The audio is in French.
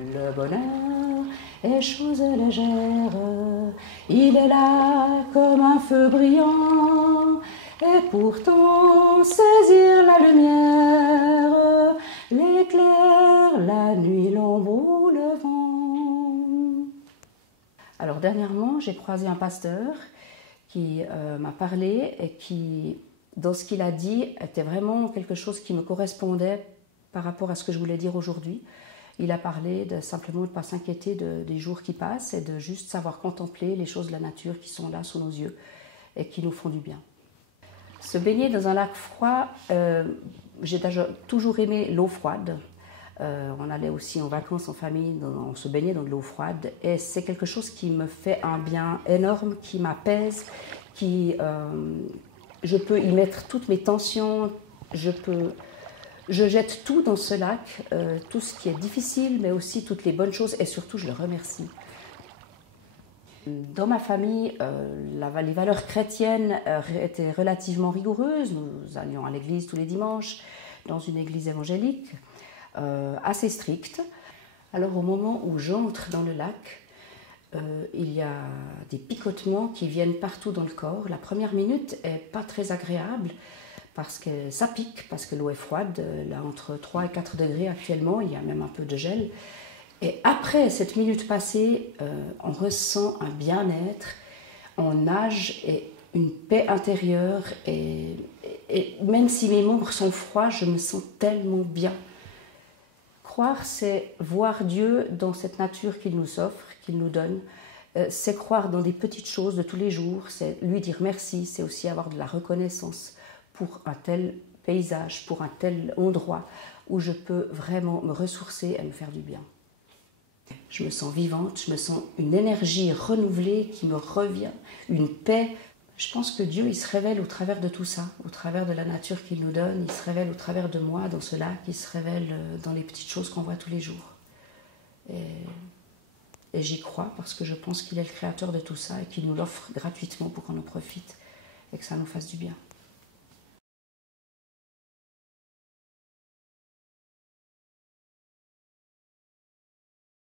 Le bonheur est chose légère, il est là comme un feu brillant, et pourtant saisir la lumière, l'éclair, la nuit, l'ombre ou le vent. Alors dernièrement, j'ai croisé un pasteur qui m'a parlé et qui, dans ce qu'il a dit, était vraiment quelque chose qui me correspondait par rapport à ce que je voulais dire aujourd'hui. Il a parlé simplement de ne pas s'inquiéter des jours qui passent et de juste savoir contempler les choses de la nature qui sont là sous nos yeux et qui nous font du bien. Se baigner dans un lac froid, j'ai toujours aimé l'eau froide. On allait aussi en vacances en famille, on se baignait dans de l'eau froide et c'est quelque chose qui me fait un bien énorme, qui m'apaise, je peux y mettre toutes mes tensions, je jette tout dans ce lac, tout ce qui est difficile, mais aussi toutes les bonnes choses, et surtout je le remercie. Dans ma famille, les valeurs chrétiennes étaient relativement rigoureuses. Nous allions à l'église tous les dimanches, dans une église évangélique, assez stricte. Alors au moment où j'entre dans le lac, il y a des picotements qui viennent partout dans le corps. La première minute n'est pas très agréable, parce que ça pique, parce que l'eau est froide, là entre 3 et 4 degrés actuellement, il y a même un peu de gel. Et après cette minute passée, on ressent un bien-être, on nage et une paix intérieure, et même si mes membres sont froids, je me sens tellement bien. Croire, c'est voir Dieu dans cette nature qu'il nous offre, qu'il nous donne. C'est croire dans des petites choses de tous les jours, c'est lui dire merci, c'est aussi avoir de la reconnaissance pour un tel paysage, pour un tel endroit où je peux vraiment me ressourcer et me faire du bien. Je me sens vivante, je me sens une énergie renouvelée qui me revient, une paix. Je pense que Dieu, il se révèle au travers de tout ça, au travers de la nature qu'il nous donne, il se révèle au travers de moi, dans ce lac, il se révèle dans les petites choses qu'on voit tous les jours. Et j'y crois parce que je pense qu'il est le créateur de tout ça et qu'il nous l'offre gratuitement pour qu'on en profite et que ça nous fasse du bien.